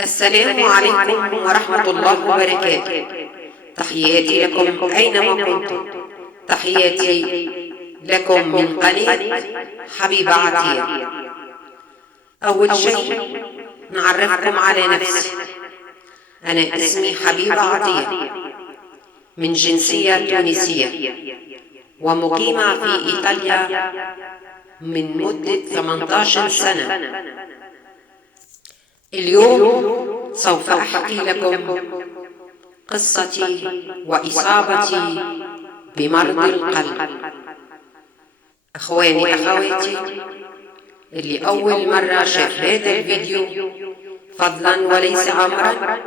السلام عليكم ورحمة الله وبركاته. تحياتي لكم أينما كنتم. تحياتي لكم من قناة حبيبة عطية. أول شيء نعرفكم على نفسي. أنا اسمي حبيبة عطية، من جنسية تونسية، ومقيمة في إيطاليا من مدة 18 سنة. اليوم سوف أحكي لكم قصتي وإصابتي بمرض القلب. أخواني أخواتي اللي أول مرة شاف هذا الفيديو، فضلا وليس أمرا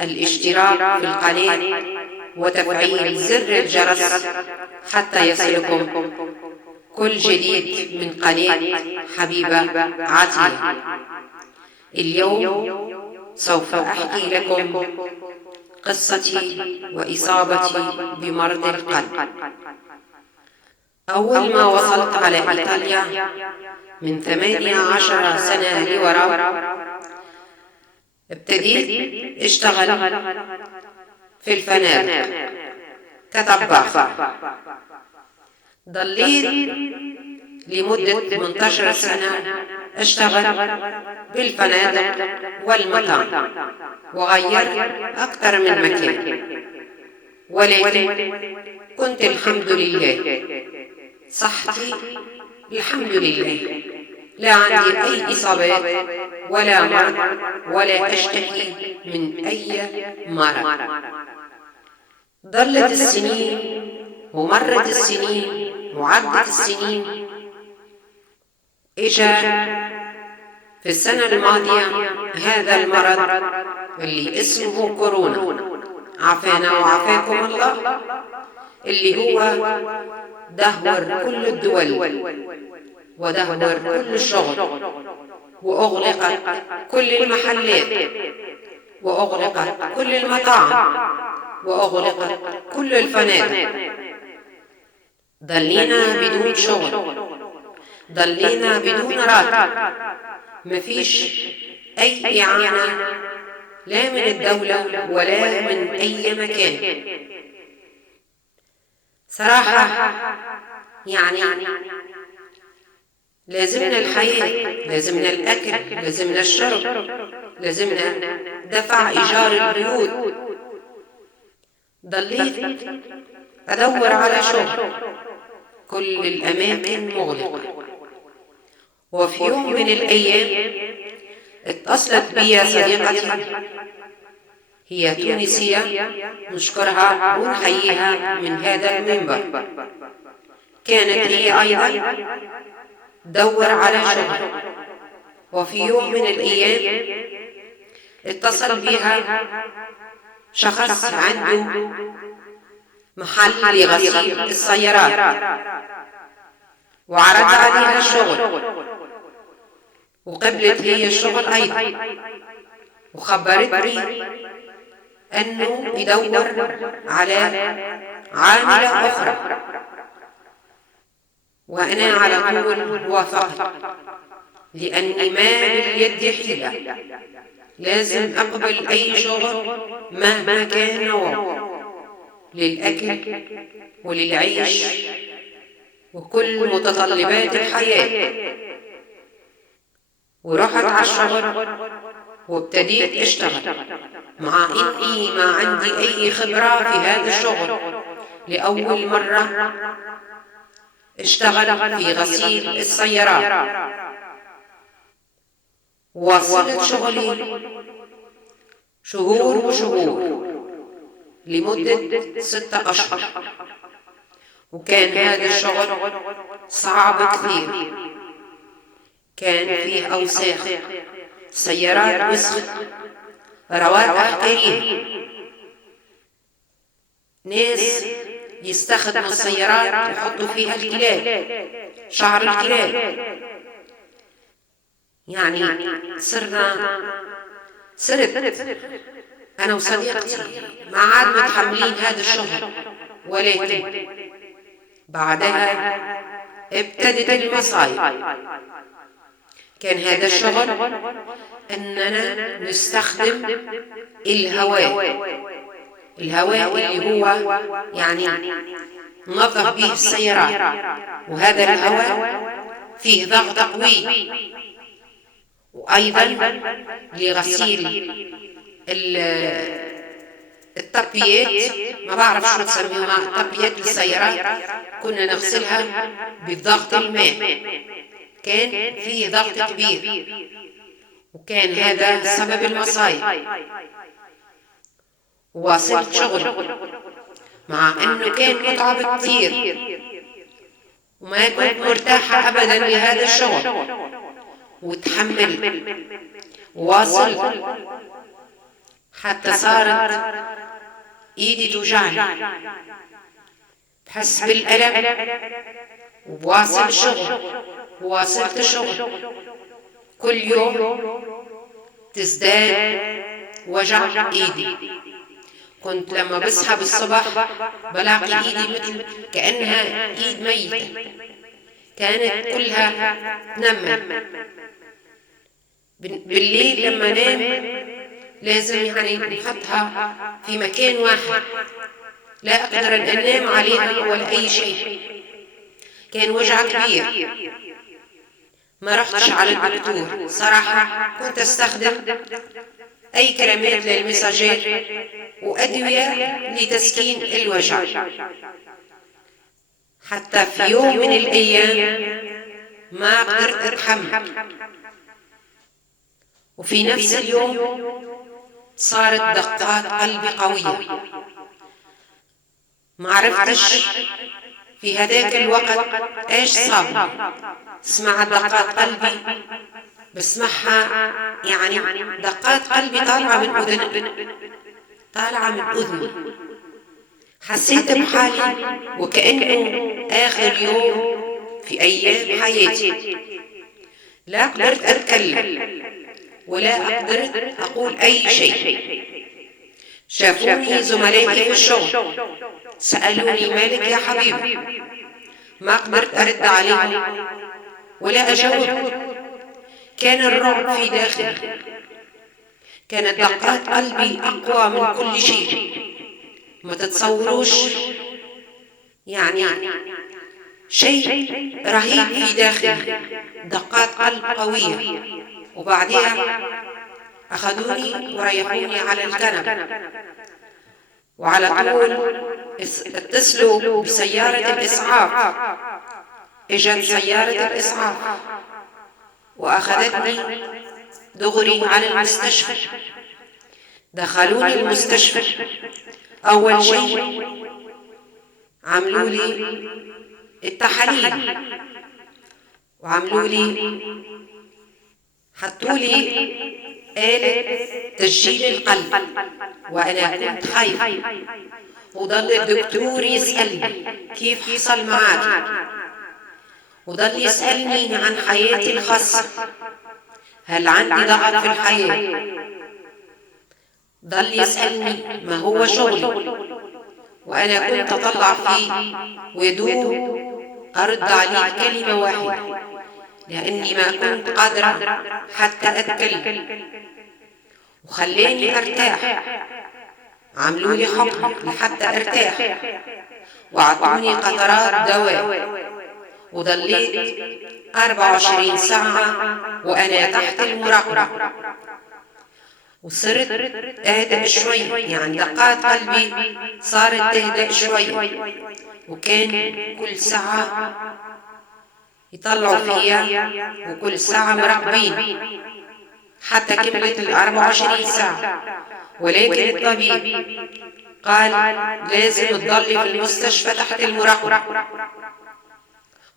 الاشتراك في القناة وتفعيل زر الجرس حتى يصلكم كل جديد من قناة حبيبة عطية. اليوم سوف أحكي لكم قصتي وإصابتي بمرض القلب. أول ما وصلت على إيطاليا من 18 سنة لوراء، ابتديت اشتغل في الفنادق كطباخ. ضليت لمدة 18 سنة اشتغل بالفنادق والمطاعم، وغيرت أكثر من مكان، ولكن كنت الحمد لله صحتي الحمد لله، لا عندي أي إصابات ولا مرض ولا أشتكي من أي مرض. ظلت السنين ومرت السنين وعدت السنين. إجا في السنة الماضية هذا المرض اللي اسمه كورونا، عافانا وعافاكم الله، اللي هو دهور كل الدول ودهور كل الشغل، وأغلقت كل المحلات، وأغلقت كل المطاعم، وأغلقت كل الفنادق. ضلينا بدون شغل، ضلينا بدون راتب، مفيش أي إعانة لا من الدولة ولا من أي مكان. صراحة يعني لازمنا الحياة، لازمنا الأكل، لازمنا الشرب، لازمنا دفع إيجار البيوت. ضليت أدور على شغل، كل الأماكن مغلقة. وفي يوم من الأيام اتصلت بي صديقتي، هي تونسية نشكرها ونحييها من هذا المنبر. كانت هي أيضا تدور على شغل، وفي يوم من الأيام اتصل بها شخص عنده محل لغسيل السيارات، وعرض عليها الشغل، وقبلت هي الشغل أيضا، وخبرتني أنه يدور على عاملة أخرى. وأنا على طول وافقت، لأني ما باليد حيلة، لازم أقبل أي شغل مهما كان نوعه، للأكل وللعيش وكل متطلبات الحياة. ورحت على الشغل وابتديت اشتغل، مع اني ما عندي اي خبرة في هذا الشغل. لأول مرة اشتغل في غسيل السيارات. واصلت شغلي شهور وشهور لمدة 6 أشهر، وكان هذا الشغل صعب كثير. كان فيه أوساخ، سيارات وسخ، روائح كريهة، ناس يستخدموا السيارات يحطوا فيها الكلاب، شعر الكلاب. يعني صرت أنا وصديقتي ما عاد متحملين هذا الشغل. ولكن بعدها ابتدت المصايب. كان هذا الشغل أننا نستخدم الهواء اللي هو يعني ننظف به السيارات، وهذا الهواء فيه ضغط قوي، وأيضا لغسيل الطبيات، ما بعرف شو تسميها، طبيات السيارات كنا نغسلها بضغط الماء، كان فيه ضغط كبير، وكان هذا سبب المصايب. واصلت شغل مع انه كان متعب كثير، وما كنت مرتاحة ابدا لهذا الشغل، وتحمل واصل حتى صارت ايدي توجعني، بحس بالألم وواصل شغل، وواصلت شغل. كل يوم تزداد وجع ايدي. كنت لما بصحى بالصبح بلاقي ايدي مثل كأنها ايد ميتة، كانت كلها تنمل. بالليل لما نام لازم يعني نحطها في مكان واحد، لا أقدر أن أنام عليها ولا أي شيء، كان وجع كبير. ما رحتش على الدكتور صراحة، كنت أستخدم أي كريمات للمساجات وأدوية لتسكين الوجع. حتى في يوم من الأيام ما قدرت أتحمل، وفي نفس اليوم صارت دقات قلبي قوية. ما عرفتش في هذاك الوقت ايش صار. سمعت دقات قلبي، بسمعها يعني دقات قلبي طالعة من أذني. حسيت بحالي وكأنه آخر يوم في أيام حياتي. لا قدرت أتكلم ولا قدرت أقول أي شيء. شافوني زملائي في الشغل، سألوني مالك يا حبيبي؟ ما قدرت أرد عليهم ولا أجاوب. كان الرعب في داخلي، كانت دقات قلبي أقوى من كل شيء. ما تتصوروش يعني شيء رهيب في داخلي، دقات قلب قوية. وبعدها أخذوني وريحوني على الكنبة، وعلى طول اتصلوا بسيارة الإسعاف. اجت سيارة الإسعاف وأخذتني دغري على المستشفى. دخلوني المستشفى، أول شيء عملوا لي التحاليل، وعملوا لي حطوا لي آلة تسجيل القلب، وأنا كنت خايفة. وضل الدكتور يسألني كيف حصل معك، وضل يسألني عن حياتي الخاصة، هل عندي ضغط في الحياة. ضل يسألني ما هو شغلي، وأنا كنت أطلع فيه ويدوب أرد عليه كلمة واحدة، لأني ما كنت قادرة حتى أتكلم. وخلاني أرتاح، عملوا لي حقن لحتى أرتاح، وعطوني قطرات دواء، وضليت 24 ساعة وأنا تحت المراقبة. وصرت أهدأ شوي، يعني دقات قلبي صارت تهدأ شوي. وكان كل ساعة يطلعوا فيا، وكل ساعة مراقبين حتى كملت 24 ساعة. ولكن الطبيب قال لازم تضلي في المستشفى تحت المراقبة.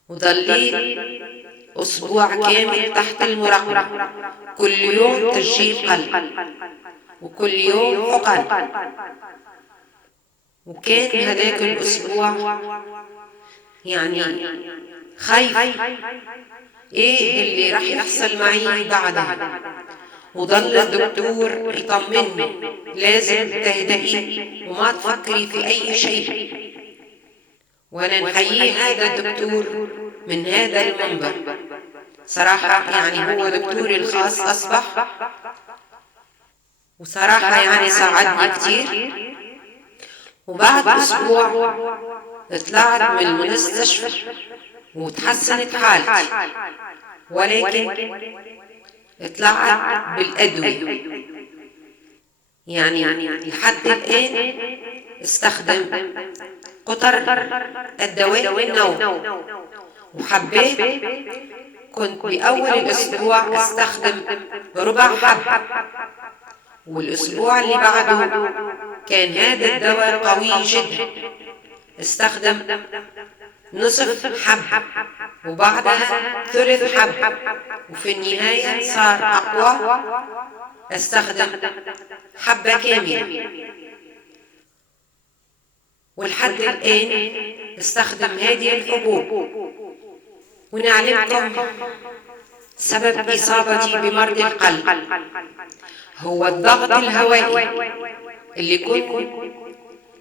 وضليت أسبوع كامل تحت المراقبة، كل يوم تسجيل قلب، وكل يوم حقن. وكان هذاك الأسبوع يعني خايف إيه اللي راح يحصل معي بعدها. وضل الدكتور يطمني لازم تهدئي وما تفكري في أي شيء. وأنا نحيي هذا الدكتور من هذا المنبر، صراحة يعني هو دكتوري الخاص أصبح، وصراحة يعني ساعدني كتير. وبعد أسبوع طلعت من المستشفى وتحسنت حالتي، ولكن طلعت بالأدوية. يعني لحد الآن استخدم قطر الدواء للنوم، وحبيت كنت بأول الأسبوع استخدم ربع حب، والأسبوع اللي بعده كان هذا الدواء قوي جدا، استخدم نصف حب، وبعدها ثلث حب، وفي النهاية صار أقوى، استخدم حبة كاملة. ولحد الآن استخدم هذه الحبوب. ونعلمكم سبب إصابتي بمرض القلب هو الضغط الهوائي اللي كنت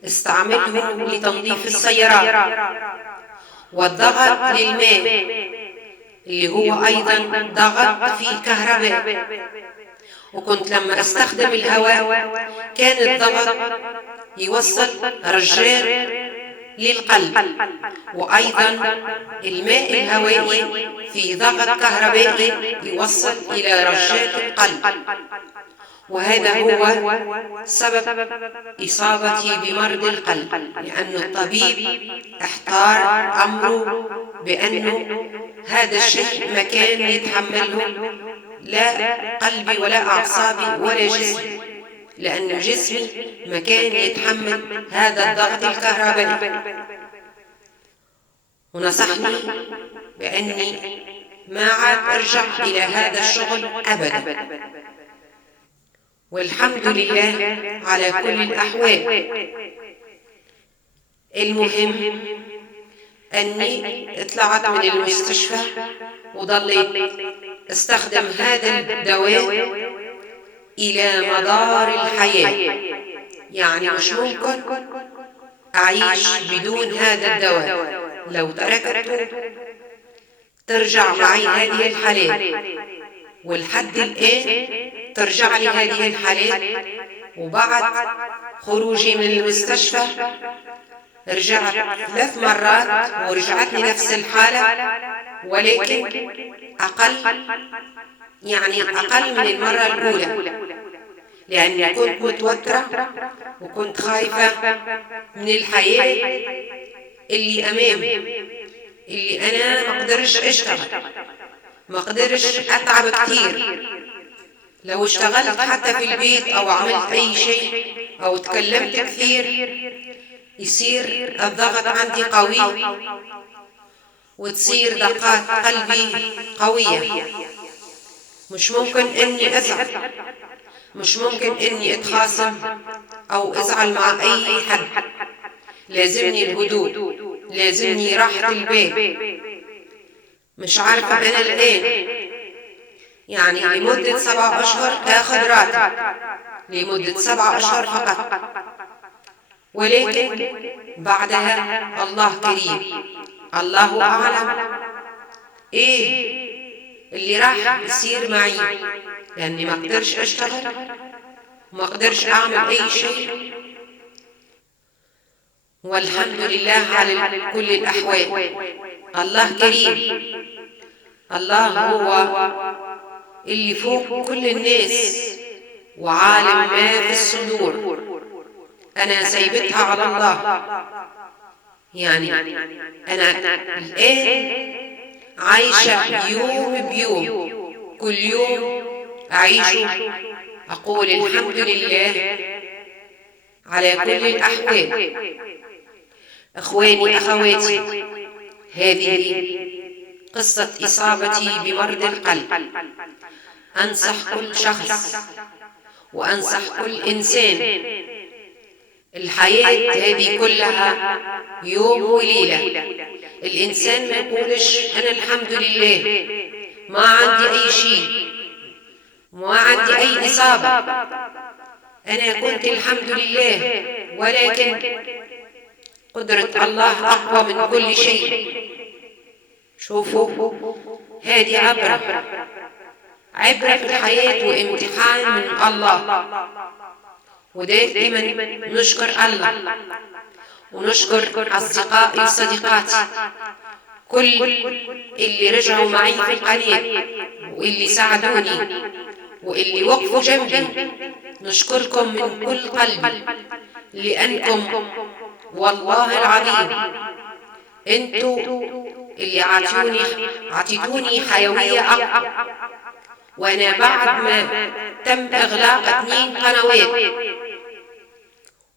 استعمله لتنظيف السيارات، والضغط للماء اللي هو أيضا ضغط فيه كهرباء. وكنت لما استخدم الهواء كان الضغط يوصل رجال للقلب، وأيضا الماء الهوائي في ضغط كهربائي يوصل إلى رجات القلب. وهذا هو سبب إصابتي بمرض القلب، لأن الطبيب احتار أمره بأنه هذا الشيء ما كان يتحمله لا قلبي ولا أعصابي ولا جسمي، لأن جسمي ما كان يتحمل هذا الضغط الكهربائي. ونصحني بأني ما عاد أرجع إلى هذا الشغل أبدا. والحمد لله على كل الأحوال. المهم أني طلعت من المستشفى وضليت استخدم هذا الدواء إلى مدار الحياة. يعني مش ممكن أعيش بدون هذا الدواء. لو تركته ترجع معي هذه الحالات، والحد الآن ترجع لي هذه الحالات. وبعد خروجي من المستشفى رجعت 3 مرات ورجعت لي نفس الحالة، ولكن أقل من المرة الأولى، لأني كنت متوترة وكنت خايفة من الحياة اللي أمامي، اللي أنا ما أقدرش أشتغل، ما أقدرش أتعب كتير. لو اشتغلت حتى في البيت أو عملت أي شيء أو تكلمت كثير يصير الضغط عندي قوي، وتصير دقات قلبي قوية. مش ممكن إني أزعل، مش ممكن إني أتخاصم أو أزعل مع أي حد. لازمني الهدوء، لازمني راحة البال. مش عارفة أنا الآن يعني لمدة 7 أشهر آخذ راتب، لمدة 7 أشهر فقط، ولكن بعدها الله كريم، الله أعلم إيه اللي راح يصير معي، لأني ما أقدرش أشتغل وما أقدرش أعمل أي شيء. والحمد لله على كل الأحوال. الله كريم، الله هو اللي فوق كل الناس وعالم ما في الصدور. أنا سيبتها على الله. يعني أنا الآن عايشة يوم بيوم، كل يوم أعيشه أقول الحمد لله على كل الأحوال. أخواني أخواتي، هذه قصة إصابتي بمرض القلب. أنصح كل شخص وأنصح كل إنسان، الحياة هذه كلها يوم وليلة. الإنسان ما يقولش أنا الحمد لله ما عندي أي شيء، ما عندي أي إصابة، أنا كنت الحمد لله، ولكن قدرة الله أقوى من كل شيء. شوفوا، هذه عبرة في الحياة وامتحان من الله. ودائما نشكر الله ونشكر أصدقائي وصديقاتي كل اللي رجعوا معي في القناة واللي ساعدوني واللي وقفوا جنبي. نشكركم من كل قلبي، لأنكم والله العظيم انتوا اللي عطيتوني حيوية أقوى. وأنا بعد ما تم إغلاق 2 قنوات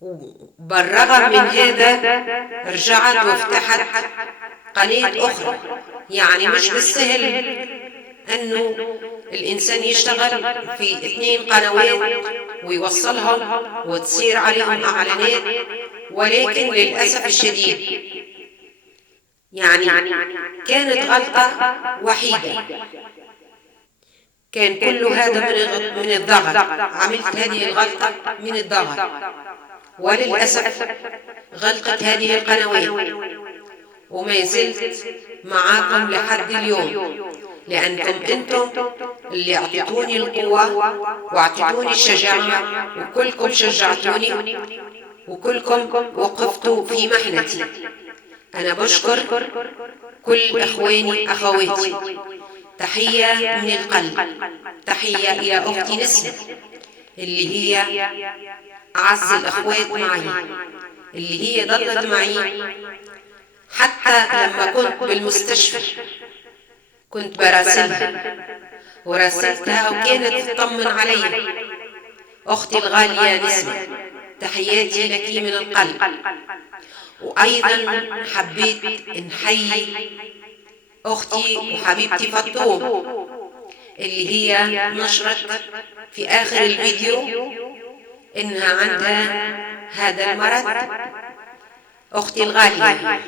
وبالرغم من هذا رجعت وافتحت قناة أخرى. يعني مش بالسهل أنه الإنسان يشتغل في 2 قنوات ويوصلهم وتصير عليهم إعلانات، ولكن للأسف الشديد يعني كانت غلطة وحيدة. كان كل هذا من الضغط. عملت هذه الغلطة من الضغط، وللأسف غلقت هذه القنوات وما زلت معاكم لحد اليوم، لأنكم أنتم اللي أعطيتوني القوة وأعطيتوني الشجاعة، وكلكم شجعتوني وكلكم وقفتوا في محنتي. أنا بشكر كل إخواني أخواتي. تحية من القلب، تحية إلى أختي نسمة اللي هي أعز الأخوات معي، اللي هي ضلت معي حتى لما كنت بالمستشفى. كنت وراسلتها وكانت تطمن علي. أختي الغالية نسمة، تحياتي لك من القلب. وأيضا حبيت نحيي أختي وحبيبتي فطوم اللي هي نشرت في آخر الفيديو إنها عندها هذا المرض. أختي الغالية،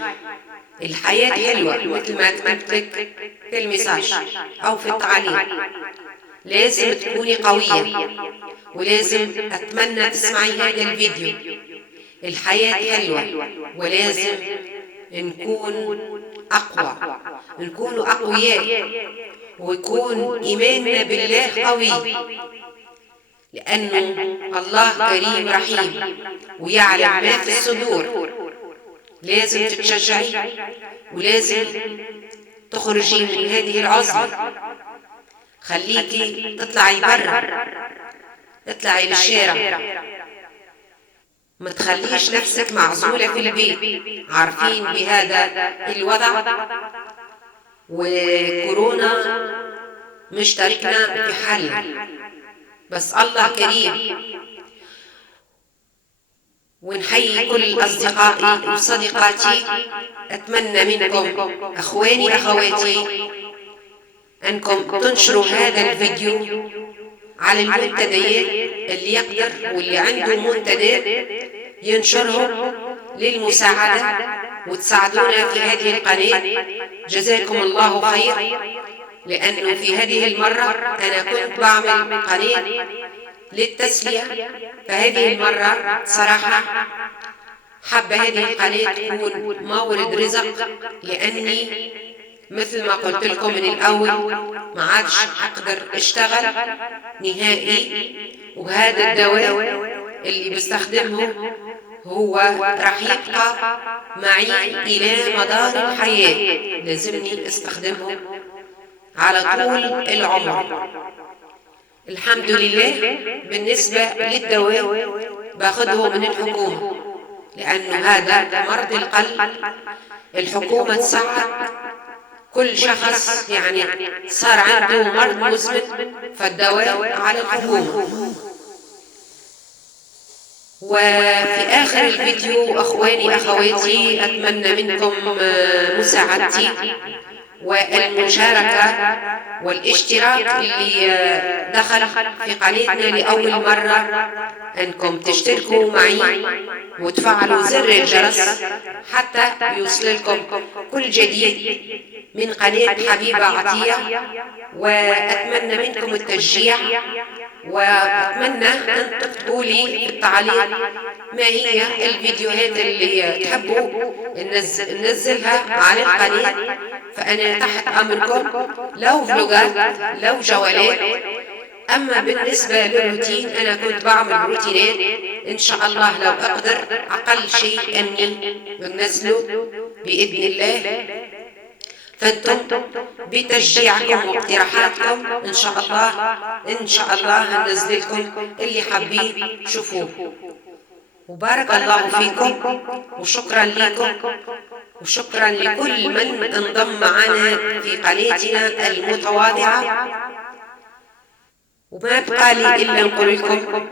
الحياة حلوة مثل ما كتبت لك في المساج أو في التعليق. لازم تكوني قوية، ولازم أتمنى تسمعي هذا الفيديو. الحياة حلوة ولازم نكون أقوى، نكون أقوياء، ويكون إيماننا بالله قوي، لأنه الله كريم رحيم ويعلم ما في الصدور. لازم تتشجعي ولازم تخرجي من هذه العزلة. خليكي تطلعي برا، اطلعي للشارع، ما تخليش نفسك معزولة في البيت. عارفين بهذا الوضع، وكورونا مش تاركنا في حل، بس الله كريم. ونحيي كل أصدقائي وصديقاتي. أتمنى منكم أخواني أخواتي أنكم تنشروا هذا الفيديو على المنتديات. اللي يقدر واللي عنده منتدى ينشره للمساعدة وتساعدونا في هذه القناة. جزاكم الله خير، لأنه في هذه المرة أنا كنت بعمل قناة للتسلية، فهذه المرة صراحة حابة هذه القناة تكون مورد رزق، لأني مثل ما قلت لكم من الأول ما عادش أقدر أشتغل نهائي. وهذا الدواء اللي بستخدمه هو راح يبقى معي إلى مدار الحياة. لازمني استخدمه على طول العمر. الحمد لله. بالنسبة للدواء باخده من الحكومة، لأنه هذا مرض القلب. الحكومة تساعد كل شخص يعني صار عنده مرض مزمن، فالدواء على الحكومة. وفي آخر الفيديو أخواني أخواتي أتمنى منكم مساعدتي والمشاركة والاشتراك. اللي دخل في قناتنا لأول مرة أنكم تشتركوا معي وتفعلوا زر الجرس حتى يوصلكم كل جديد من قناة حبيبة عطية. وأتمنى منكم التشجيع وأتمنى أن تكتبوا لي في التعليق ما هي الفيديوهات اللي تحبوا ننزلها على القناة، فأنا تحت أمركم، لو فلوجات لو جولات. أما بالنسبة للروتين أنا كنت بعمل روتينات إن شاء الله لو أقدر أقل شيء أني بنزله بإذن الله. فأنتم بتشجيعكم واقتراحاتكم إن شاء الله هنزل لكم اللي حابين شوفوه. وبارك الله فيكم وشكرا لكم وشكرا لكل من انضم معنا في قناتنا المتواضعة. وما بقى لي إلا نقول لكم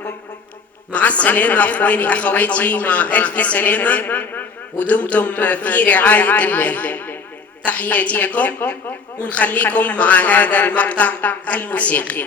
مع السلامة أخواني أخواتي، مع ألف سلامة، ودمتم في رعاية الله. تحياتي لكم، ونخليكم مع هذا المقطع الموسيقي.